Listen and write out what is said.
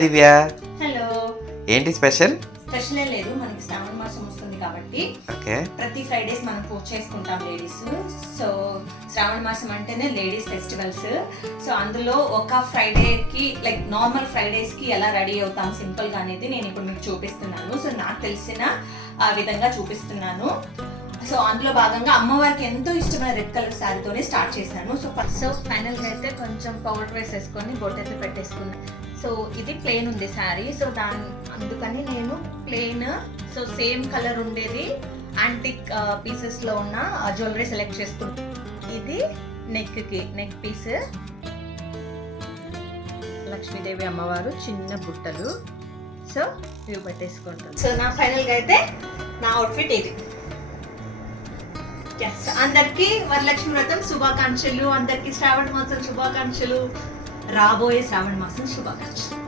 దివ్య, hello. ఏంటి special? Special ఏ లేదు, మనకి శ్రావణ మాసం వస్తుంది కాబట్టి ఓకే, ప్రతి ఫ్రైడేస్ మనం పూజ చేసుకుంటాం లేడీస్. సో శ్రావణ మాసం అంటేనే లేడీస్ ఫెస్టివల్స్. సో అందులో ఒక ఫ్రైడేకి లైక్ నార్మల్ ఫ్రైడేస్కి ఎలా రెడీ అవుతాం సింపుల్గా అనేది నేను ఇప్పుడు మీకు చూపిస్తున్నాను. సో నాకు తెలిసిన విధంగా చూపిస్తున్నాను. సో అందులో భాగంగా అమ్మవారికి ఎంతో ఇష్టమైన రెడ్ కలర్ శారీతోనే స్టార్ట్ చేశాను. సో ఫైనల్గా అయితే కొంచెం పౌడర్ వేసేసుకొని బొట్టైతే పెట్టేసుకున్నాను. సో ఇది ప్లెయిన్ ఉంది శారీ. సో అందుకని నేను ప్లెయిన్ సో సేమ్ కలర్ ఉండేది యాంటిక్ పీసెస్లో ఉన్న జ్యువెలరీ సెలెక్ట్ చేసుకున్నాను. ఇది నెక్ పీస్, లక్ష్మీదేవి అమ్మవారు చిన్న బుట్టలు. సో ఇవి పెట్టేసుకుంటాను. సో నా ఫైనల్గా అయితే నా అవుట్ఫిట్ ఇది. అందరికీ వరలక్ష్మి వ్రతం శుభాకాంక్షలు, అందరికీ శ్రావణ మాసం శుభాకాంక్షలు, రాబోయే శ్రావణ మాసం శుభాకాంక్షలు.